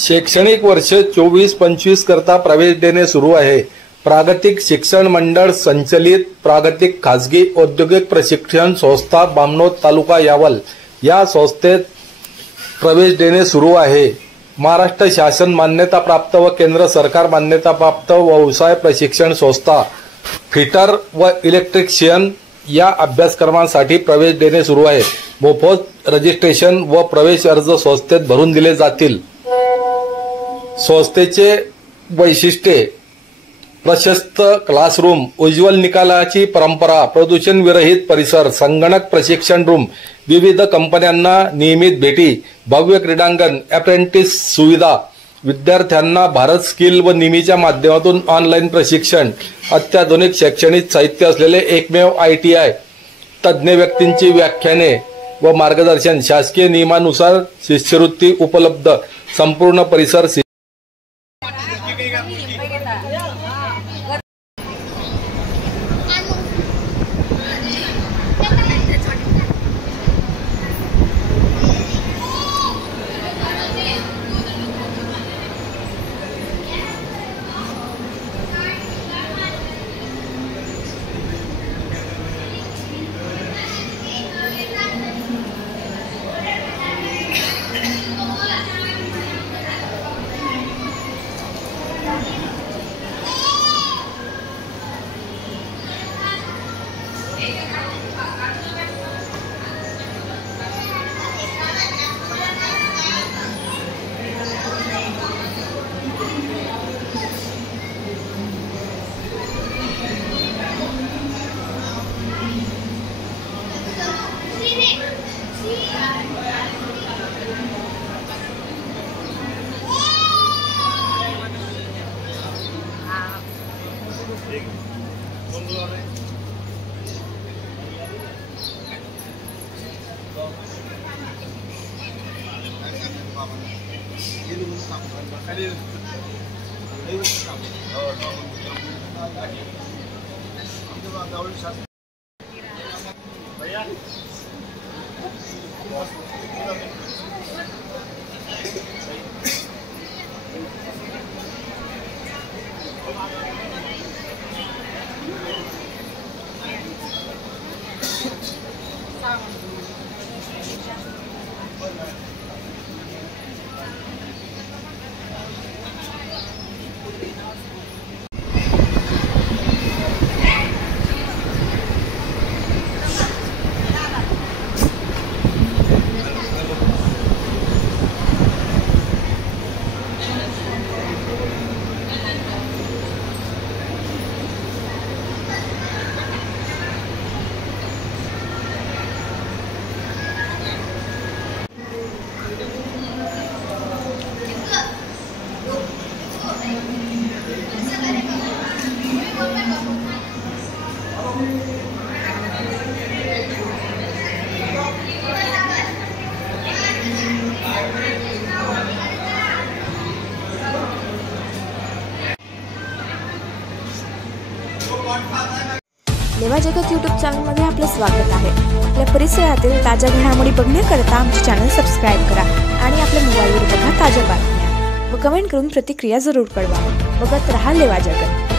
शैक्षणिक वर्ष 24-25 करता प्रवेश देणे सुरू आहे। प्रागतिक शिक्षण मंडळ संचलित प्रागतिक खासगी औद्योगिक प्रशिक्षण संस्था बामनोद तालुका यावल या संस्थेत प्रवेश देणे सुरू आहे। महाराष्ट्र शासन मान्यता प्राप्त व केंद्र सरकार मान्यता प्राप्त व्यवसाय प्रशिक्षण संस्था फिटर व इलेक्ट्रिशियन या अभ्यासक्रमांसाठी प्रवेश देणे सुरू आहे। मोफत रजिस्ट्रेशन व प्रवेश अर्ज संस्थेत भरून दिले जातील। संस्थेचे वैशिष्ट्ये: प्रशस्त क्लासरूम, उज्ज्वल निकालाची परंपरा, प्रदूषण विरहित परिसर, संगणक प्रशिक्षण रूम, विविध कंपन्यांना नियमित भेटी, भव्य क्रीडांगण, अप्रेंटिस सुविधा, विद्यार्थ्यांना भारत स्किल व निमीच्या माध्यमातून ऑनलाईन प्रशिक्षण, अत्याधुनिक शैक्षणिक साहित्य असलेले एकमेव ITI, तज्ज्ञ व्यक्तींची व्याख्याने व मार्गदर्शन, शासकीय नियमानुसार शिष्यवृत्ती उपलब्ध, संपूर्ण परिसर लेवा जगत यूट्यूब चॅनलमध्ये आपले स्वागत आहे। आपल्या परिसरातील ताज्या घडामोडी बघण्याकरता आमचे चॅनल सबस्क्राइब करा आणि आपल्या मोबाईलवर बघा ताज्या बातम्या व कमेंट करून प्रतिक्रिया जरूर कळवा। बघत रहा लेवा जगत।